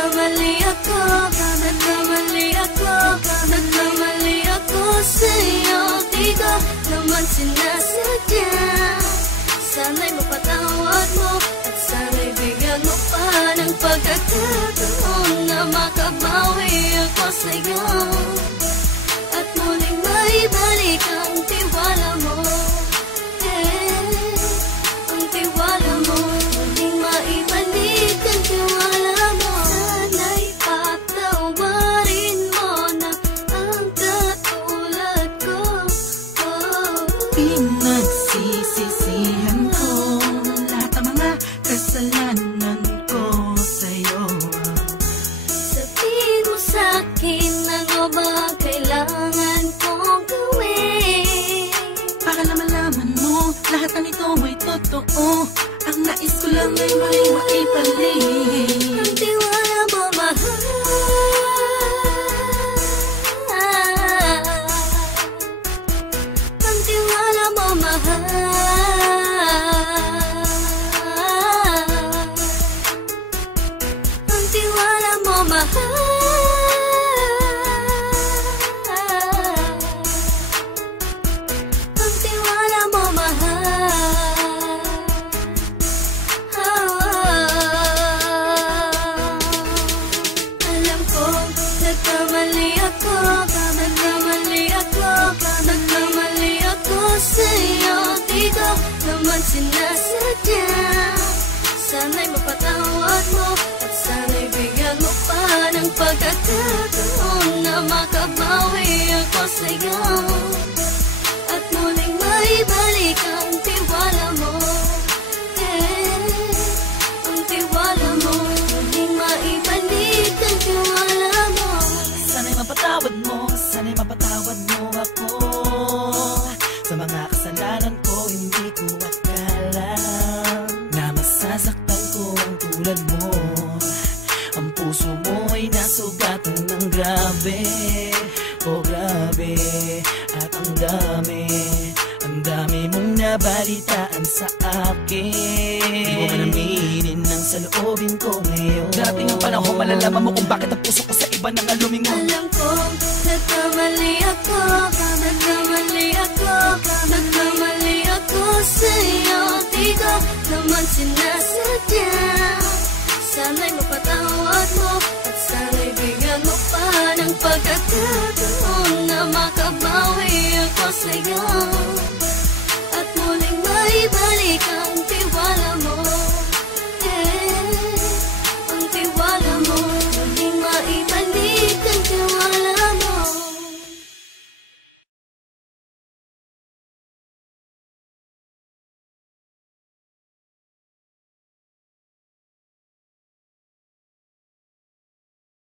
Nagkamali ako sa'yo, di ko naman sinasadya. Sana'y mapatawad mo at sana'y bigyan mo pa ng pagkakataon na makabawi ako sa'yo at muling maibalik ang tiwala mo. Ang tiwala mo, muling maibalik ang tiwala mo. Sana'y patawarin mo na ang katulad ko. Pinagsisisihan ko lahat ng mga kasalanan ko sa'yo. Sabihin mo sa'kin ano ba kailangan kong gawin Para malaman mo lahat ng ito ay totoo. Ang nais ko lang ay maibalik ang tiwala mo, mahal. Ang tiwala mo, mahal. Ang tiwala mo, mahal. Ang tiwala mo, mahal. Alam ko, nagkamali ako sa'yo, di ko naman sinasadya. Sana'y mapatawad mo at sana'y bigyan mo pa ng pagkakataon na makabawi ako sa'yo at muling maibalik ang tiwala mo. Ang tiwala mo, muling maibalik ang tiwala mo. Sana'y mapatawad mo ako sa mga kasalanan ko. Hindi ko akala na masasaktan ko ang tulad mo. Ang puso mo ay nasugatan ng grabe, oh grabe. At ang dami mong nabalitaan sa akin. Di mo man aminin ang saloobin ko ngayon. Darating ang panahon, malalaman mo kung bakit ang puso ko sa iba nang alumingon. Alam ko, nagkamali ako sa'yo, di ko naman sinasadya. Sana'y mapatawad mo at sana'y bigyan mo pa ng pagkakataon na makabawi ako sa'yo